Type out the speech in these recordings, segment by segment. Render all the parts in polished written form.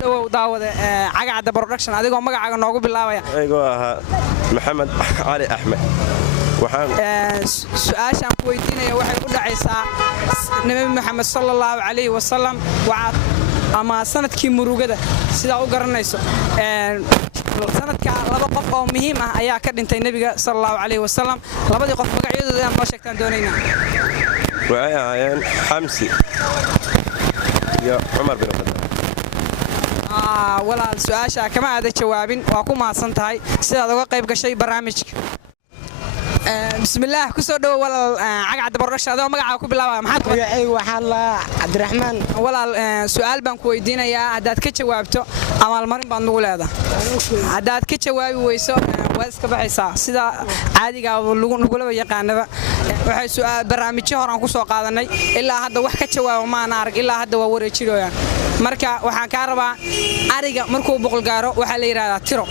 داو داوده عقعد برودكشن adigoo magacaaga noogu bilaabaya aygo aha maxamed cali axmed waxaan su'aashan ku weydiinaya waxay u dhacaysaa nabi maxamed sallallahu alayhi wasallam waxa ama sanadkii murugada sida u garanayso sanadka laba qof oo muhiim ah ayaa ka dhintay nabiga sallallahu alayhi wasallam labadii qof magacyadooda aan ma sheegtaan doonayna waxay ahaayeen xamsi iyo umar bin khattab walaal su'aasha kama aad jawaabin waa ku maasan tahay sidaad uga qayb gashay barnaamijka bismillaah ku soo dhaw walaal cagacad barasho adoo magacaaga ku bilaabay maxaad magacay waxaan la Cabdiraxmaan walaal su'aal baan ku weydiinayaa hadaad ka jawaabto abaalmarin baad nagu leedahay hadaad ka jawaabi weyso waa iska baxaysaa sida caadiga ah lagula yaqaanaba waxay su'aal barnaamijyo hore aan ku soo qaadanay ilaa hadda wax ka jawaabo ma aan arag ilaa hadda waa wareejinayaan marka waxaan ka rabaa ariga markuu boqol gaaro waxa la yiraahdaa tiro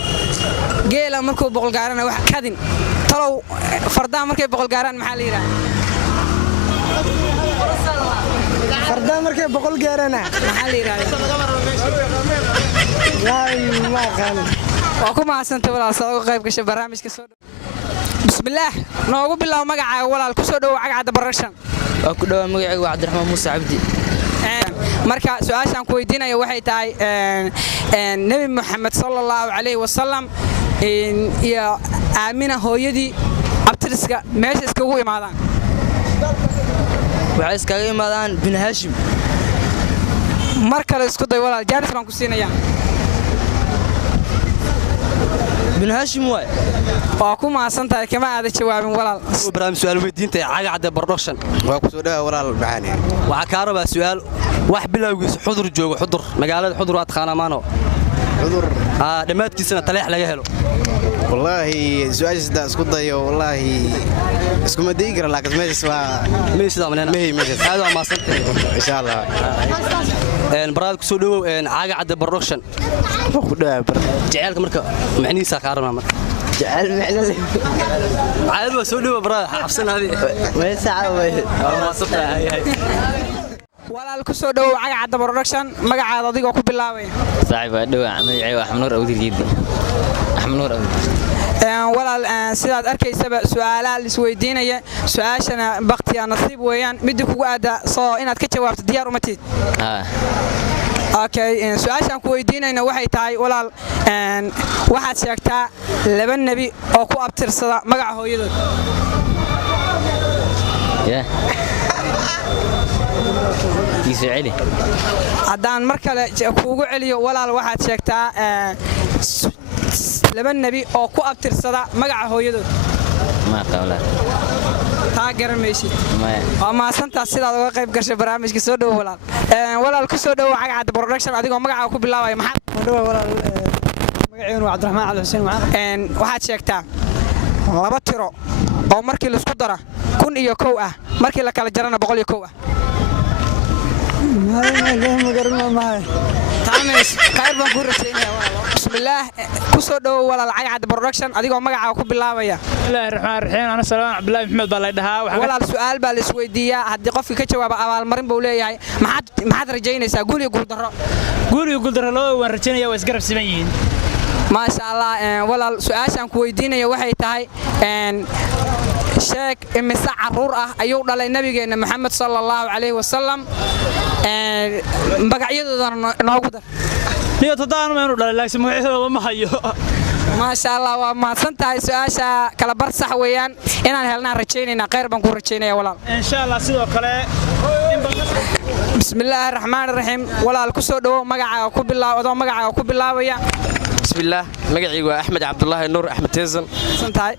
geela markuu boqol gaarana wax kadin talow fardaha markay boqol gaaraan maxaa la yiraahdaa fardaha markay boqol gaarana maxaa la yiraahdaa ma aqaan waa ku maasanta walaal soo qayb gashay barnaamijka soo bismillaah noogu bilaw magacaaga walaal ku soo dhaw cagacad barashan waa ku dhaw magacaygu Cabdiraxmaan Muuse Cabdi marka su'aashan ku weydiinayo waxay tahay nabi maxamed sallallahu alayhi wasallam iyo aamina hooyadii abtiriska meesha iskagu imaadaan waxay iskaga imaadaan bin Hashim mar kale isku day walaal jaaris baan ku siinayaa bin Hashim way waa ku maasantahay kama aad jawaabin walaal barnaamij su'aal weydiinta cagacad production waa ku soo dhaw walaal baxani waxa ka rabaa su'aal wax bilowgiisa xudur joogo xudur magaalada xudur waad qaanamaano xudur dhamaadkiisana taleex laga helo wallahi su'aasha isku dayo wallahi isku ma deegi kara laakiin meesha waa meesha aad waa maasantahay insha Allah baraad ku soo dhawow cagacad production ku dhaw jaceelka marka macnihiisa ka rabnaa marka jacayl macna leh caad waa soo dhawow baraad xabsanaadi meesha way maasantahay walaal ku soo dhaw cagacad production magacaada adigoo ku bilaabaya saaxiib waa dhaw magacaygu Axmed Nuur Awdirgeedi Axmed Nuur walaal sidaad arkaysaba su'aalaha la isweydiinaya su'aashana baqtiya nasiib weeyaan mid kugu aada soo inaad ka jawaabto diyaar uma tiid okay su'aashan ku weydiinayna waxay tahay walaal waxaad sheegtaa laba nabi oo ku abtirsada magaca hooyadood Ismaciili haddaan mar kale kuugu celiyo walaal waxaad sheegtaa laba nabi oo ku abtirsada magaca hooyadood ma qawla taa garanaysid maya waa maasantaas sidaad uga qayb gashay barnaamijka soo dhaw walaal walaal ku soo dhaw cagacad production adigoo magacaaga ku bilaabaya maxaa dhaw walaal magacaygu Cabdiraxmaan Cali Xuseen waxaad sheegtaa laba tiro oo markii la isku dara 1 iyo 1 ah markii la kala jarana 100 iyo 1 ah khayr baan ku rajaynayaa walaal bismillaah ku soo dhaw walaal cagacad production adigoo magacaaga ku bilaabaya bismillaahir rahmaanir rahiim ana Salmaan Cabdullaahi Maxamed baa la dhahaa walaal su'aal baa la isweydiiyaa haddii qofkii ka jawaabo abaalmarin buu leeyahay maxaad rajaynaysaa guul iyo guul darro loo waan rajaynayaa waa isgarab siman yihiin ما شاء الله walaal su'aashan ku weydiinaya waxay tahay sheeg imisa caruur ah ayuu dhalay nabigeena maxamed sallallahu alayhi wasallam magacyadooda noogu dar niyo tadaan ma inuu dhalay laakiin magacyadooda ma hayo ما شاء الله وما سنتهي سؤاشا kala bar sax weeyaan inaan helnaa rajaynayna qeyr baan ku rajaynaya walaal in sha Allah sidoo kale bismillaahir rahmaanir rahiim walaal ku soo dhawo magacaaga ku bilaabaya bismillaah magacaygu Axmed Cabdullaahi Nuur Axmed Teesan santahay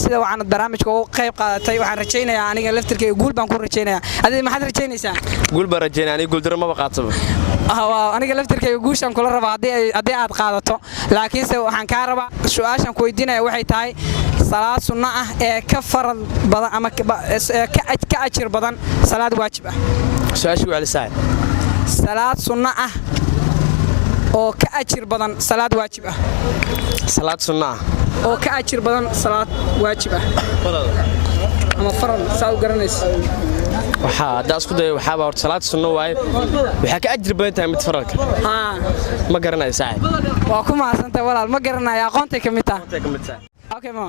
sida waxaan barnaamijka ugu qayb qaadatay waxaan rajaynayaa aniga laftirkeyga guul baan ku rajaynayaa adiga maxaad rajaynaysaa guul baan rajaynaa aniga guul darro ma qaataba aniga laftirkeyga guushan kula raba haddii aad qaadato laakiinse waxaan kaa rabaa su'aashan ku weydiinaya waxay tahay salaad sunno ah ee ka farad badan ama ka ajir badan salaad waajib ah su'aashu waa lisaay salaad sunno ah oo ka ajir badan salaad waajib ah salaad sunno ah oo ka ajir badan salaad waajib ah ama farad saa u garanaysa waxaa hadda isku dayo waxaaba horta salaad sunno waaye waxaa ka ajir badan tahay mid faralka ma garanayo saaxiib waa ku mahadsantahay walaal ma garanayo aqoontay ka mid tahay okay ma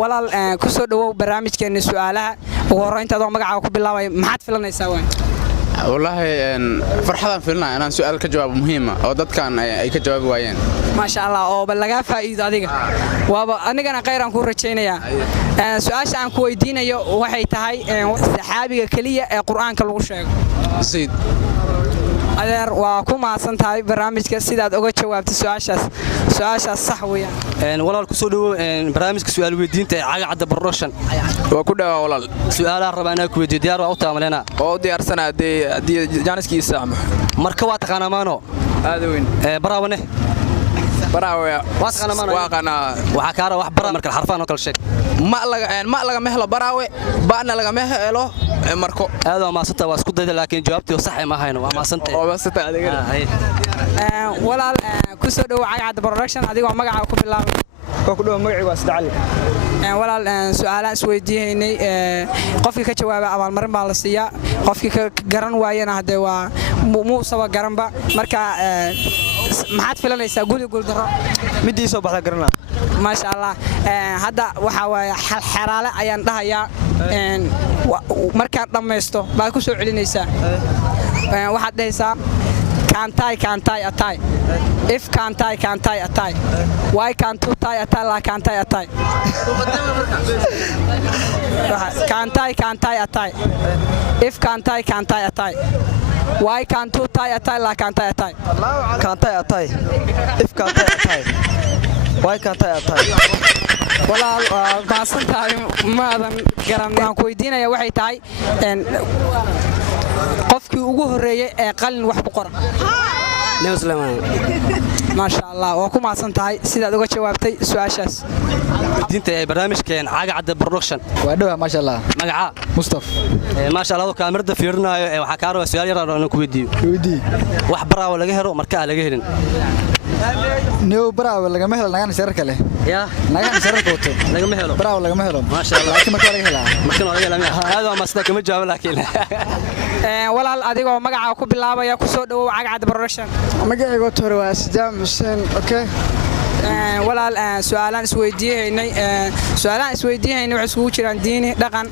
walaal ku soo dhawow barnaamijkeena su'aalaha ugu horreynta adoo magacaaga ku bilaabay maxaad filanaysaa waay والله فرحة فيلنا أنا سؤال كجواب مهمة أو ضد كان أي كجواب وين ما شاء الله أو بلغا فائدة أديك وابا أنا كنا غير أنكو رجينا يا سؤال عن كويدين يا وحي تهاي سحابي كلية قرآن كالوشة زيد أدير وكم عصنت هاي برامج كسيدات أوجد جواب سؤال صح ويا ولا الكسودو برامج كسؤال ويدين تعاق عد برشن وكده ولا سؤال ربنا كويدي ديار أو تعملنا أو ديار سنة دي جانس كيس سامح مركوات قنا مانو هذا وين براونه براوي واسقنا مانو واقنا وحكارة واحد برا مركل حرفان وكل شيء ما لقى مهلا براوي بأنا لقى مهلا مركو هذا ما صدق واسكت لكن جوابتي صح ما هينو ما صنت بس تعالى ولا كسودو عاد برودكشن هذه ومقعد كل الله كلهم مقعي واسدعلي ولا سؤال اسويديني qofkii ka jawaaba abaal marin baa la siiyaa qofkii ka garan waayana hada waa muu saba garanba marka maxaad filanaysaa guli gul daro midii soo baxda garana ma sha Allah hada waxa waay xaraale ayaan dhahayaa marka dhameysto baa ku soo celinaysaa waxaad dhahaysaa kantai atai if kantai atai why can't you tie atai la kantai atai kantai atai if kantai atai why can't you tie atai la kantai atai if kantai atai why kantai atai walaal baasantahay maadan garan aan ku weydiinaya waxay tahay qofkii ugu horeeyay ee qalin wax ku qoran Neo Sulaiman ما شاء الله وكم عصنتهاي سيدا دوغا جوابتي سؤاشاس دينتا اي برنامجكين عاق عد برودكشن وادوها ما شاء الله مقعا مصطفى ما شاء الله كاميردا فيرنايو waxa ka raba su'aal yar aan ku weydiiyo wax baraawo laga helo marka laga helin Neo baraawo laga ma helo nagan sharar kale ya nagan sharar kooto laga ma helo baraawo laga ma helo ma sha Allah laakiin marka laga helaa laga helaa hada ma sida kama jawaab laakiin walaal adigoo magacaaga ku bilaabaya ku soo dhawow cagcad production magacaygu toro waa Sidaam Hussein okay walaal su'aalaan isweydiinay waxa isugu jiraan diini dhaqan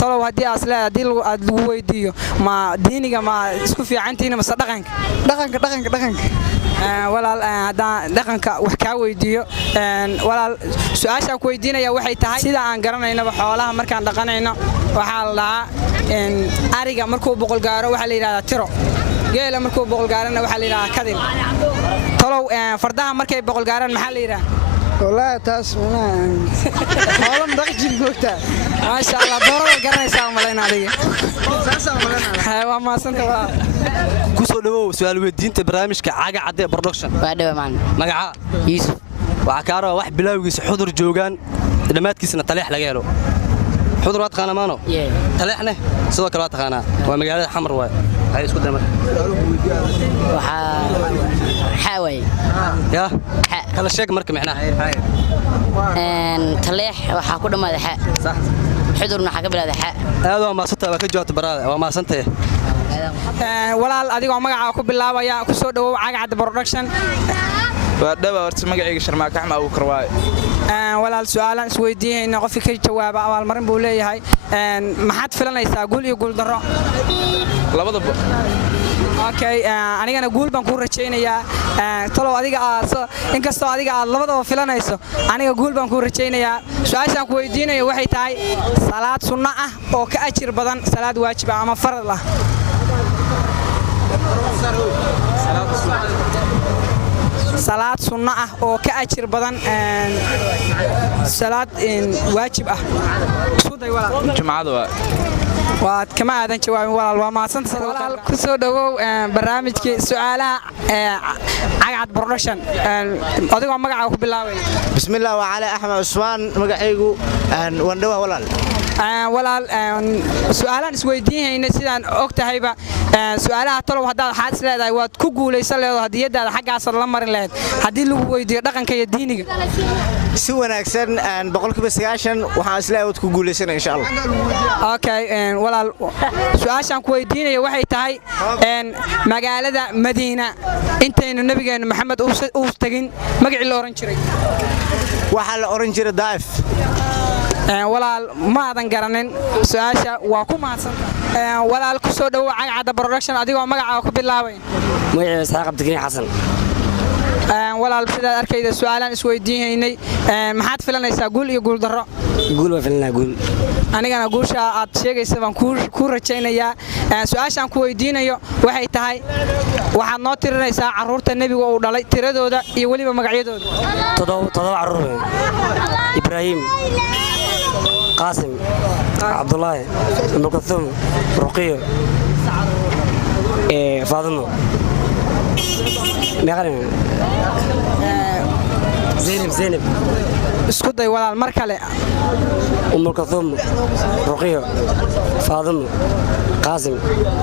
talow hadii asla hadii lagu weydiiyo ma diiniga ma isku fiicantiina ma dhaqanka walaal hadaan dhaqanka wax ka weydiiyo walaal su'aasha ku weydiinaya waxay tahay sida aan garanayno xoolaha markaan dhaqanayno waxa la ariga markuu boqol gaaro waxa la yiraahdaa tiro geela markuu boqol gaarana waxa la yiraahdaa kadin talow fardaha markay boqol gaaraan maxaa la yiraahdaa والله taas xoolo dhaqjin googta ما شاء الله doorada garanaysaa malayna adiga waa maasanta waa ku soo dhawow su'aal weydiinta barnaamijka caaga cad production waa dhaw maan magaca Yusuf waxa ka raba wax bilawgiisa xudur joogan dhamaadkiisna taleex laga helo xudur waad qana maano taleexne sidoo kale waad qana waa magaalada xamar waay ay isku dama waxa xaway ya kala sheeg marka macnaha taleex waxa ku dhamaaday صح xudurna waxa ka bilaaday aad ma santa waa ka jawaabta baraada waa ma santay walaal adigoo magacaaga ku bilaabaya ku soo dhawow cagcad production waa dhawa horta magacayga Sharmaaka Axmed Abu Karwaay walaal su'aalan isweydiinayna qofkii ka jawaaba abaal marin buu leeyahay maxaad filanaysaa guul iyo guul darro labadaba okay anigana guul baan ku rajaynayaa talow adiga inkastoo adiga aad labadaba filanayso aniga guul baan ku rajaynayaa su'aashan ku weydiinayo waxay tahay salaad sunna ah oo ka ajir badan salaad waajib ah ama farad ah salaad sunna ah oo ka ajir badan salaad waajib ah suuday walaal jumcada waad kama aadan jawaabin walaal waa maasanta walaal ku soo dhawow barnaamijkii su'aalaha cagcad production adigoo magacaaga ku bilaabay bismillaah wa cali axmed usmaan magacaygu wandhawa walaal walaal su'aalaan isweydiinayna sidaan og tahayba su'aalaha talow haddaad waxaad is leedahay waad ku guulaysan leedo hadiyadaada xaggaasaad la marin lahayd haddii lagu weydiiyo dhaqanka iyo diiniga si wanaagsan boqolkiiba 90 waxaan isleeyahay waad ku guulaysan insha Allah okay walaal su'aashaan ku weydiinayo waxay tahay magaalada Madiina intaynu nabigeena Maxamed uu tagin magacii la oran jiray waxa la oran jiray Daif walaal ma aadan garanin su'aasha waa ku mahadsantahay walaal ku soo dhawo cagacada production adigoo magacaaga ku bilaabay magaciisa Isxaaq Abdikariin Xasan walaal sidaad arkayda su'aalaan isweydiinaynay maxaad filanaysaa guul iyo guul darro guul waa filanaa guul anigana guusha aad sheegaysa baan ku rajaynayaa su'aashaan ku weydiinayo waxay tahay waxaad noo tirinaysaa carruurta nebiga uu dhalay tiradooda iyo weliba magacyadooda todoba carruur Ibrahim قاسم عبد الله ام كلثوم رقيه فاطمه مغرب زينب isku day walaal mar kale ام كلثوم رقيه فاطمه قاسم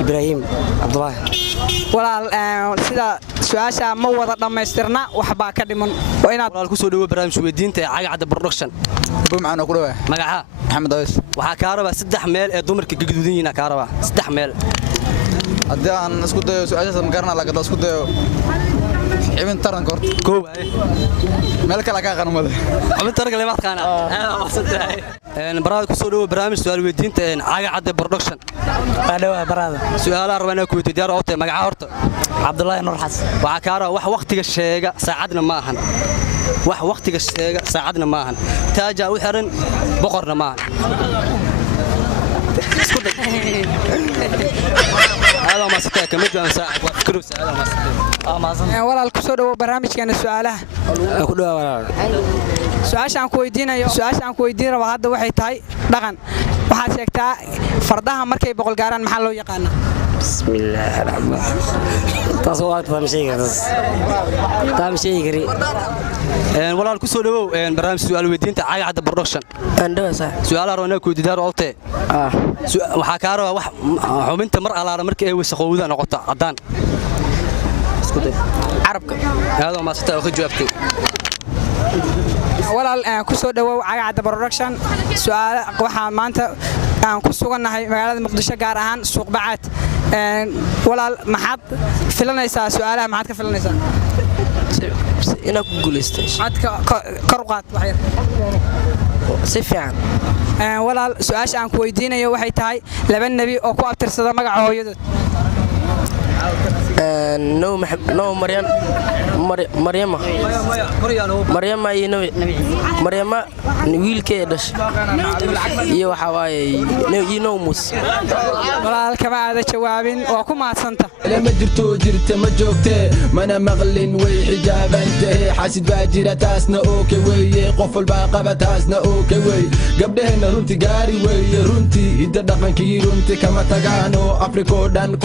ابراهيم عبد الله walaal sida su'aasha ma wada dhameystirna waxba ka dhiman oo inaad walaal ku soo dhawo barnaamij weydiinta ee cagacada production macaan ku dhawaay magaca Maxamed Aweys waxa ka raba 3 meel ee dumarka gaduudan yihiin ka raba 3 meel haddii aan isku dayo su'aashaas ma garanaa laakiin isku dayo ibn taran kort koow meel kale ka qanmada ibn taran kale ma taqaana barnaamij ku soo dhawo barnaamij su'aal weydiinta ee cagacada production dhawaay barada su'aalaha rabana ku weydiiyo diyaar oo tahay magaca horta Cabdullaahi Nur Xasan waxa ka raba wax waqtiga sheega saacadna ma ahan wax waqtiga sheega saacadna ma ahan taaja u xiran boqorna ma ahan isku day هذا ما ستة كمية مساء وفكروس هذا ما ستة walaal ku soo dhawo barnaamijkeena su'aalaha ku dhawaay walaal su'aashaan ku weydiinayo hadda waxay tahay dhaqan waxaad sheegtaa fardaha markay boqol gaaraan maxaa loo yaqaanaa bismillaah rahmaan taasoo aad fahmi sheegay walaal ku soo dhawow barnaamij su'aal weydiinta cagacada production su'aalaha rabana ku weydiiyo oo tahay waxa ka raba wax xubinta mar alaara markii ay wasaqowda noqoto cadaan isku day carabka هذا ما ستة أخذ جوابتي walaal ku soo dhawow cagacada production su'aal waxa maanta aan ku suganahay magaalada Muqdisho gaar ahaan suuq bacaad walaal maxaad filanaysaa su'aalaha maxaad ka filanaysaa ina ku guuleystay cad kor u qaad wax yar si fiican walaal su'aasha aan ku weydiinayo waxay tahay laba nabi oo ku abtirsada magaca hooyadood no Maryama iyo Maryama wiilkeeda dhashay iyo waxa waaye no Muuse walaal kama aada jawaabin oo ku maadsanta lama jirto ma joogte mana maqlin way xijaabantahay xasid baa jira taasna oo ka weeye qof walba qaba taasna oo ka weey gabdhaheena runtii gaari weeye runtii hidda dhaqankii runtii kama tagaano Afrika oo dhan